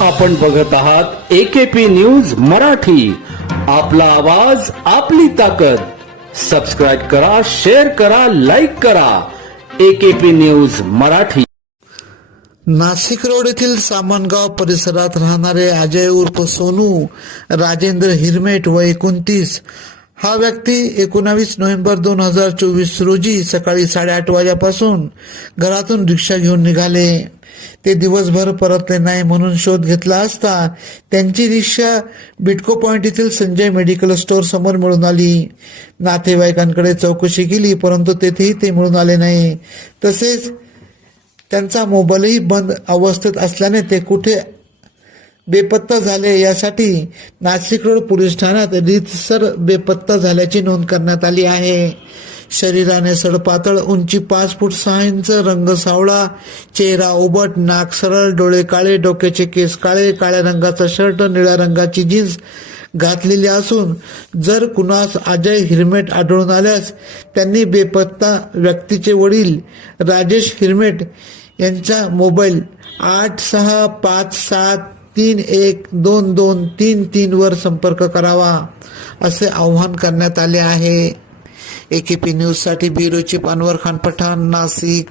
आपण बघत आहात एकेपी न्यूज मराठी. आपला आवाज आपली ताकद. सबस्क्राईब करा शेअर करा लाईक करा. AKP news Marathi. Nashik road येथील सामनगाव परिसरात राहणारे अजय उर्फ सोनू राजेंद्र हिरमेट व एकोणतीस हा व्यक्ती एकोणावीस नोव्हेंबर दोन हजार चोवीस रोजी सकाळी साडेआठ वाजेपासून घरातून रिक्षा घेऊन निघाले. ते दिवसभर परतले नाही म्हणून शोध घेतला असता त्यांची रिक्षा बिटको पॉइंट येथील संजय मेडिकल स्टोअर समोर मिळून आली. नातेवाईकांकडे चौकशी केली परंतु तेथेही ते मिळून आले नाही. तसेच त्यांचा मोबाईलही बंद अवस्थेत असल्याने ते कुठे बेपत्ता झाले यासाठी नाशिक रोड पोलीस ठाण्यात रीतसर बेपत्ता झाल्याची नोंद करण्यात आली आहे. शरीराने सडपातळ उंची पाच फूट सहा इंच रंग सावळा चेहरा उबट नाक सरळ डोळे काळे डोक्याचे केस काळे काळ्या रंगाचा शर्ट निळ्या रंगाची जीन्स घातलेली असून जर कुणास अजय हिरमेट आढळून आल्यास त्यांनी बेपत्ता व्यक्तीचे वडील राजेश हिरमेट यांचा मोबाईल आठ सहा पाच सात तीन एक दोन दोन तीन तीनवर संपर्क करावा असे आवाहन करण्यात आले आहे. एकेपी न्यूजसाठी ब्युरोची अनवर खान पठाण नाशिक.